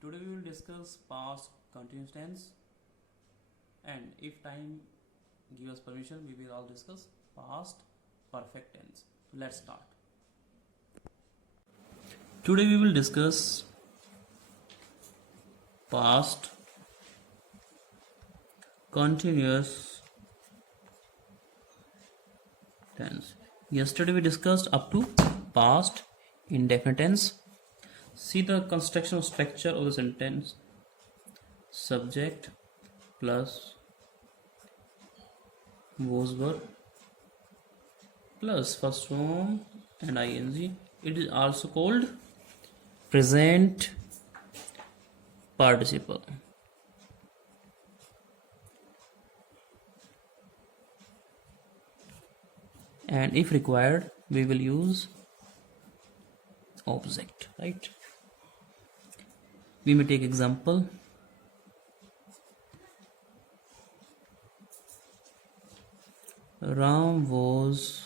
Today we will discuss past continuous tense, and if time gives us permission, we will all discuss past perfect tense. So let's start. Today we will discuss past continuous tense. Yesterday we discussed up to past indefinite tense. See the construction structure of the sentence: subject plus was verb plus first form and ing. It is also called present participle. And if required, we will use object, right? We may take example. Ram was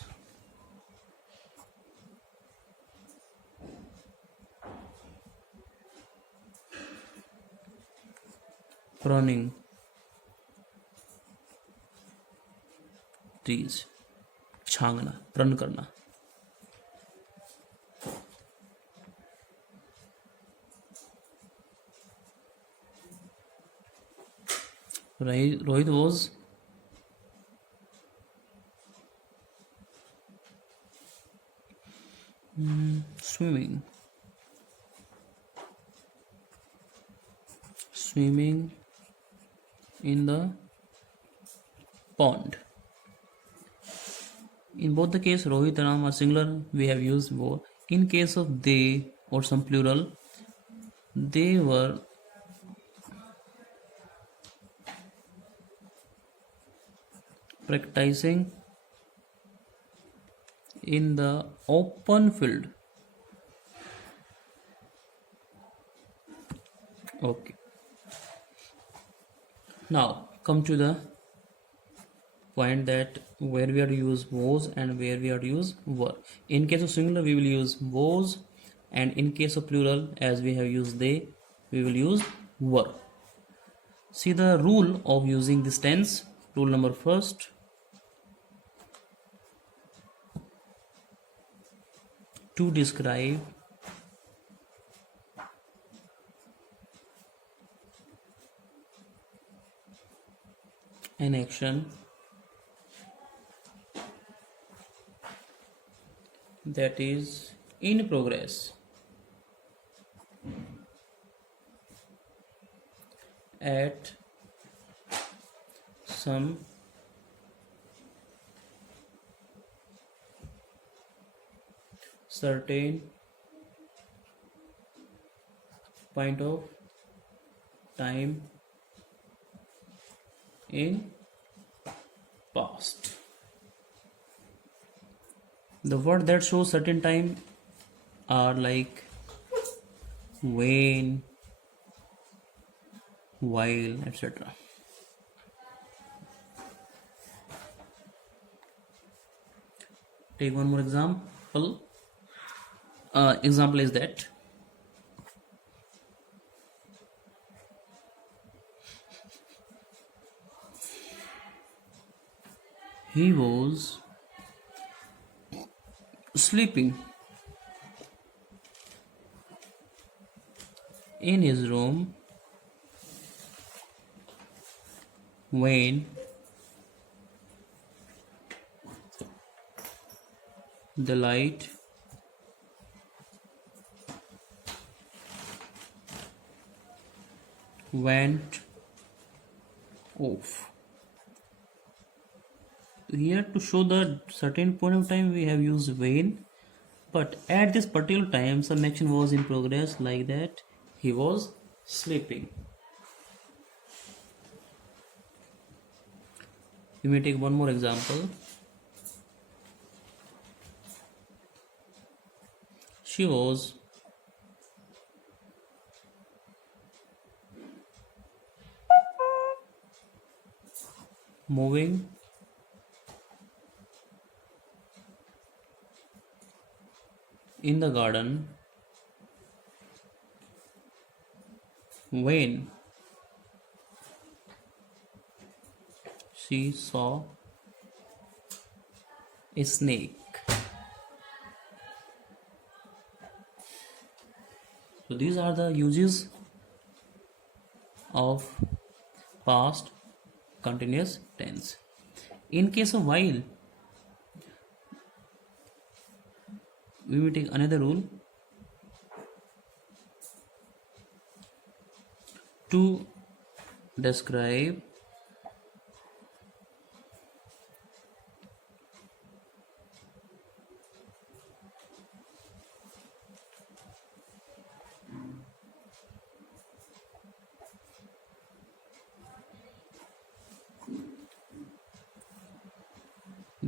pruning trees. छांगना, प्रण करना. Rohit was swimming in the pond. In both the case, Rohit and Ram are singular. We have used were. In case of they or some plural, they were practicing in the open field. Okay. Now come to the point that where we are to use was and where we are to use were. In case of singular, we will use was, and in case of plural, as we have used they, we will use were. See the rule of using this tense. Rule number first: to describe an action that is in progress at some certain point of time in past. The word that shows certain time are like when, while, etc. Take one more example. Example is that he was sleeping in his room when the light went off. Here to show the certain point of time we have used when, but at this particular time some action was in progress, like that he was sleeping. We may take one more example. She was moving in the garden when she saw a snake. So these are the uses of past continuous tense. In case of while, we will take another rule to describe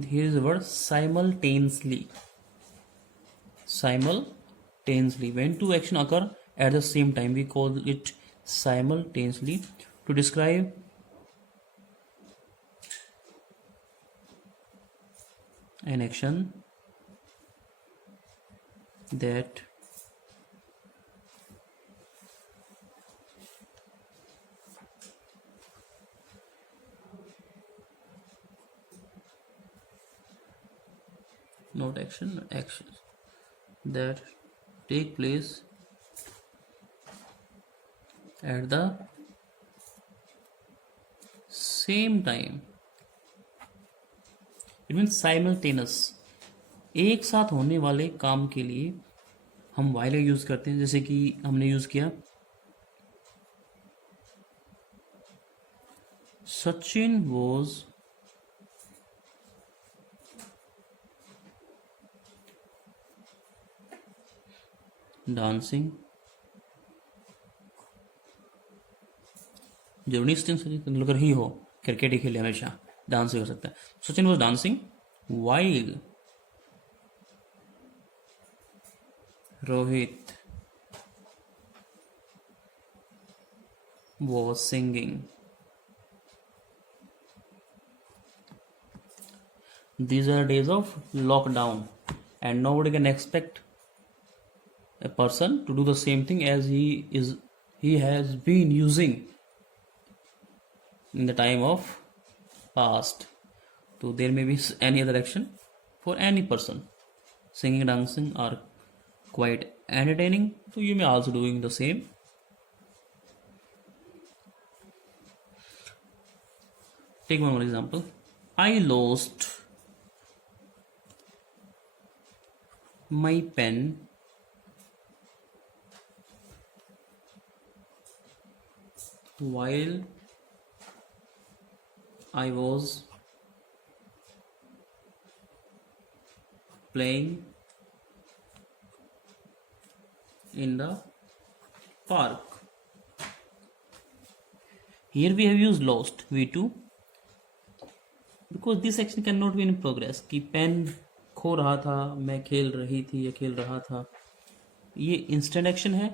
here is the word simultaneously. Simultaneously, when two actions occur at the same time, we call it simultaneously. To describe an action that not action, actions that take place at the same time. It means simultaneous. एक साथ होने वाले काम के लिए हम while use करते हैं, जैसे कि हमने यूज किया Sachin was dancing. जरूरी नहीं सचिन तेंदुलकर ही हो, क्रिकेट ही खेले हमेशा, डांस भी कर सकता है. Sachin was dancing while Rohit was singing. These are days of lockdown and nobody can expect a person to do the same thing as he has been using in the time of past. So there may be any other action for any person. Singing and dancing are quite entertaining, so you may also doing the same. Take one more example. I lost my pen while I was playing in the park. Here we have used lost V2 because this action cannot be in progress. कि pen खो रहा था, मैं खेल रही थी या खेल रहा था. ये इंस्टेंट एक्शन है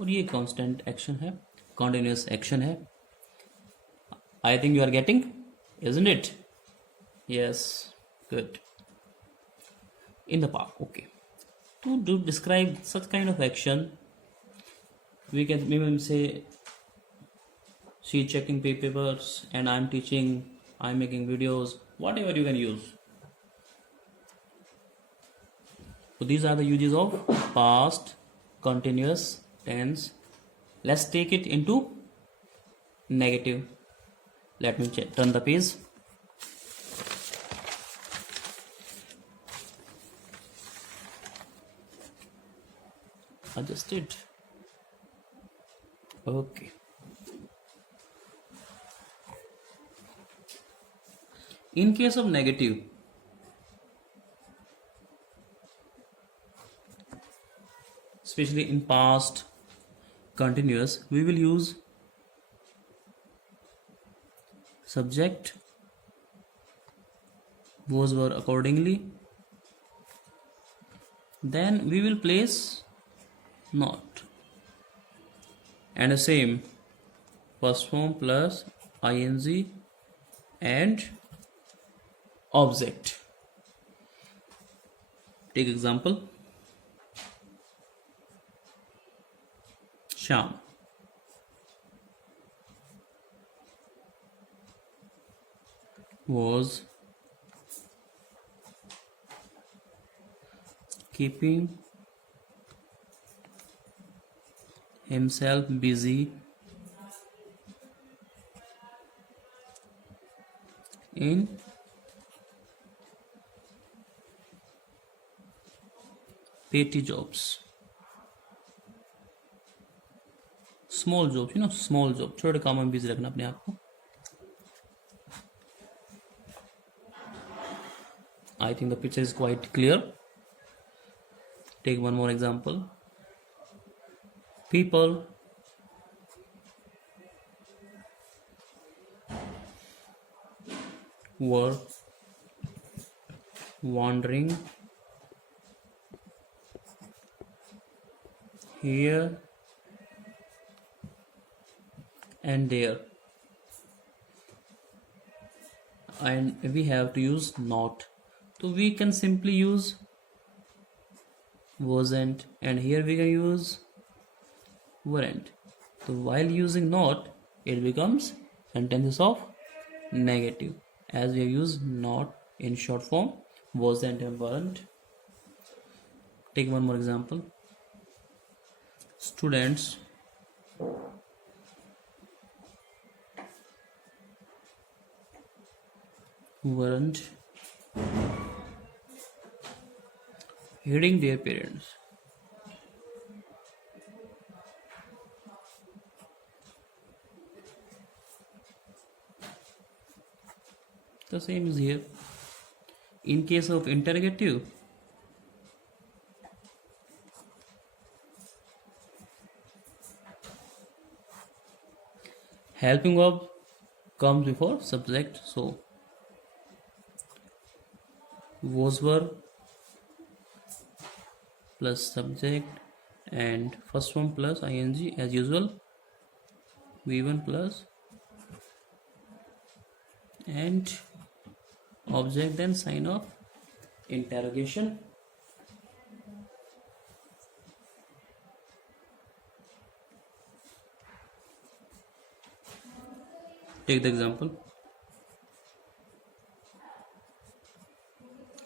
और ये कांस्टेंट एक्शन है, continuous एक्शन है. I think you are getting, isn't it? Yes, good. In the park, okay. To describe such kind of action, we can maybe say she checking papers and I'm teaching, I'm making videos, whatever you can use. So these are the uses of past continuous tense. Let's take it into negative. Let me turn the page. Adjust it. Okay. In case of negative, especially in past continuous, we will use subject, was, were accordingly. Then we will place not, and the same first form plus ing and object. Take example. Sham. was keeping himself busy in petty jobs. Small jobs, small job, छोटे काम में busy रखना अपने आप को. I think the picture is quite clear. Take one more example. People were wandering here and there, and we have to use not. So we can simply use wasn't, and here we can use weren't. So while using not, it becomes sentences of negative, as we have used not in short form, wasn't and weren't. Take one more example. Students weren't hearing their parents. The same is here. In case of interrogative, helping verb comes before subject. So was were plus subject, and first one plus ing as usual, v1 plus and object, then sign of interrogation. Take the example.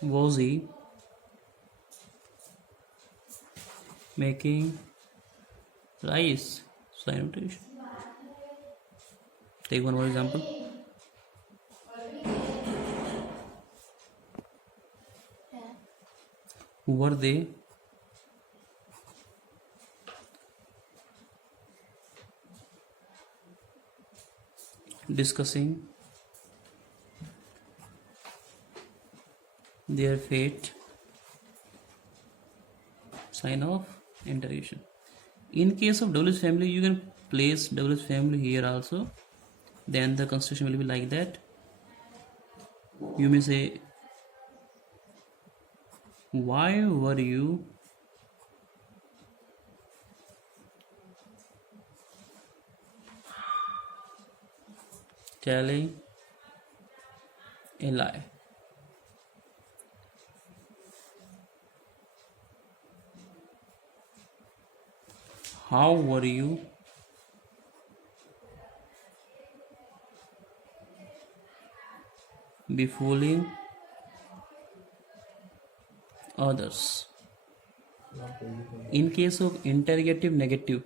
Was he making rice? Sign of interrogation. Take one more example. Were they discussing their fate? Sign of interrogation. In case of WH family, you can place WH family here also. Then the construction will be like that. You may say, why were you telling a lie? How were you befooling others? In case of interrogative negative,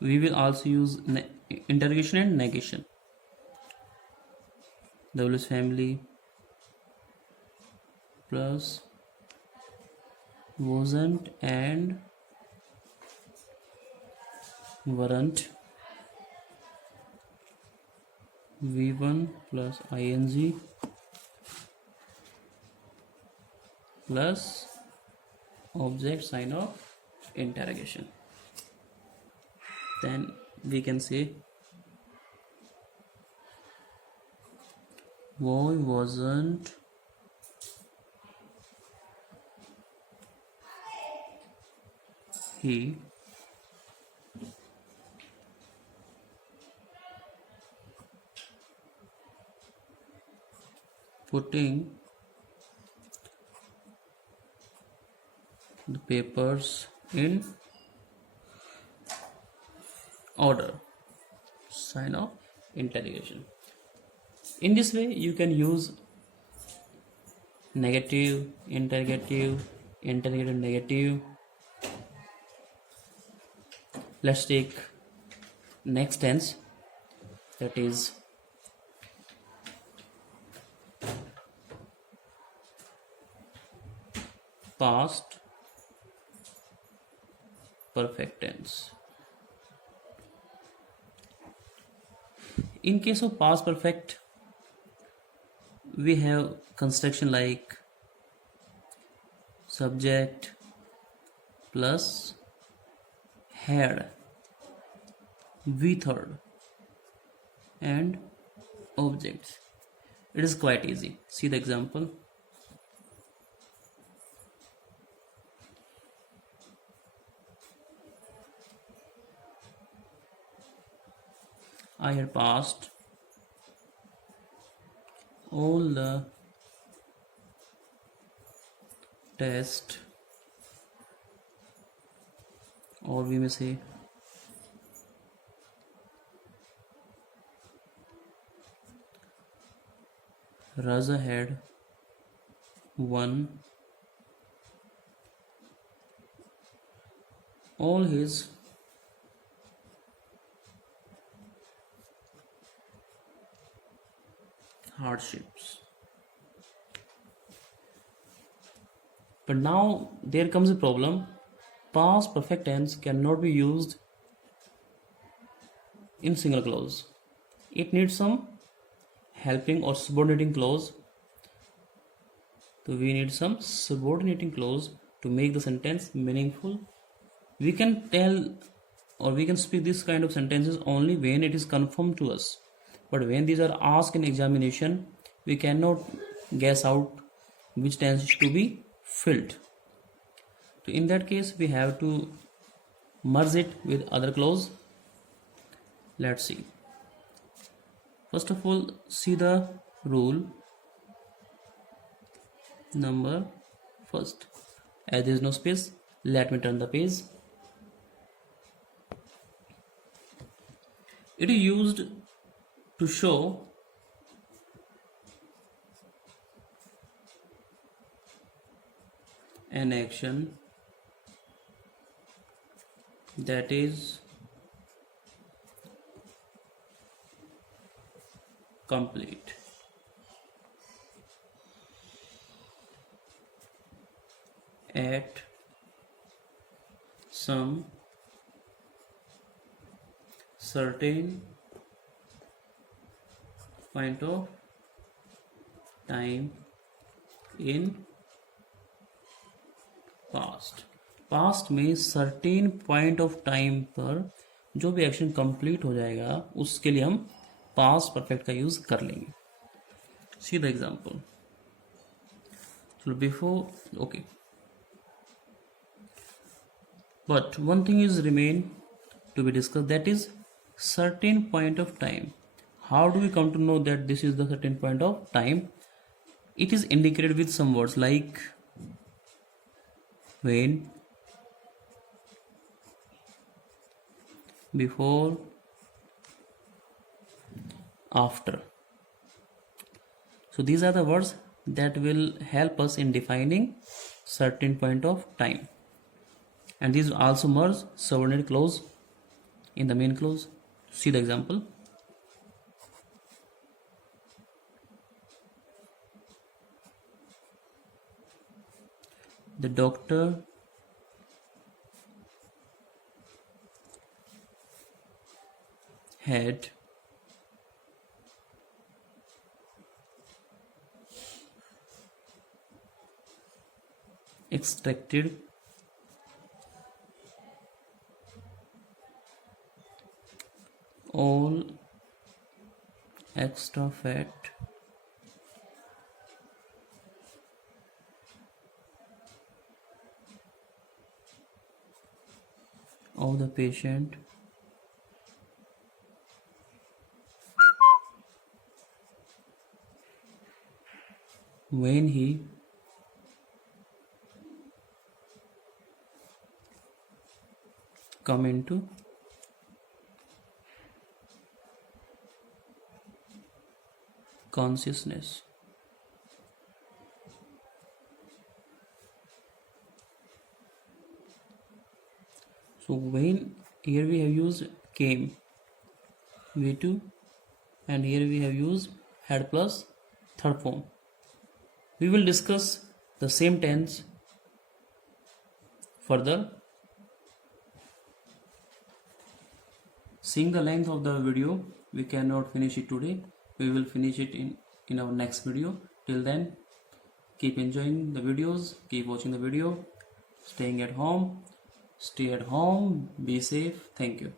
we will also use interrogation and negation. WH family plus wasn't and weren't, v1 plus ing plus object, sign of interrogation. Then we can say, why wasn't he putting the papers in order. Sign of interrogation. In this way you can use negative, interrogative, interrogative, negative. Let's take next tense, that is past perfect tense. In case of past perfect, we have construction like subject plus had, with and objects. It is quite easy. See the example. I had passed all the test, or we may say Raza had won all his hardships. But now there comes a problem. Past perfect tense cannot be used in single clause. It needs some helping or subordinating clause. So we need some subordinating clause to make the sentence meaningful. We can tell or we can speak this kind of sentences only when it is confirmed to us. But when these are asked in examination, we cannot guess out which tense is to be filled. So in that case, we have to merge it with other clause. Let's see. First of all, see the rule number first. As there is no space, let me turn the page. It is used to show an action that is complete. At some certain point of time in past में certain point of time पर जो भी action complete हो जाएगा उसके लिए हम past perfect का यूज कर लेंगे. See the example. चलो before okay, but one thing is remain to be discuss, that is certain point of time. How do we come to know that this is the certain point of time? It is indicated with some words like when, before, after. So these are the words that will help us in defining certain point of time. And these also merge subordinate clause in the main clause. See the example. The doctor had extracted all extra fat of the patient when he come into consciousness. So when here we have used came V2, and here we have used had plus third form. We will discuss the same tense further. Seeing the length of the video, we cannot finish it today. We will finish it in our next video. Till then, keep enjoying the videos, keep watching the video, staying at home, stay at home, be safe. Thank you.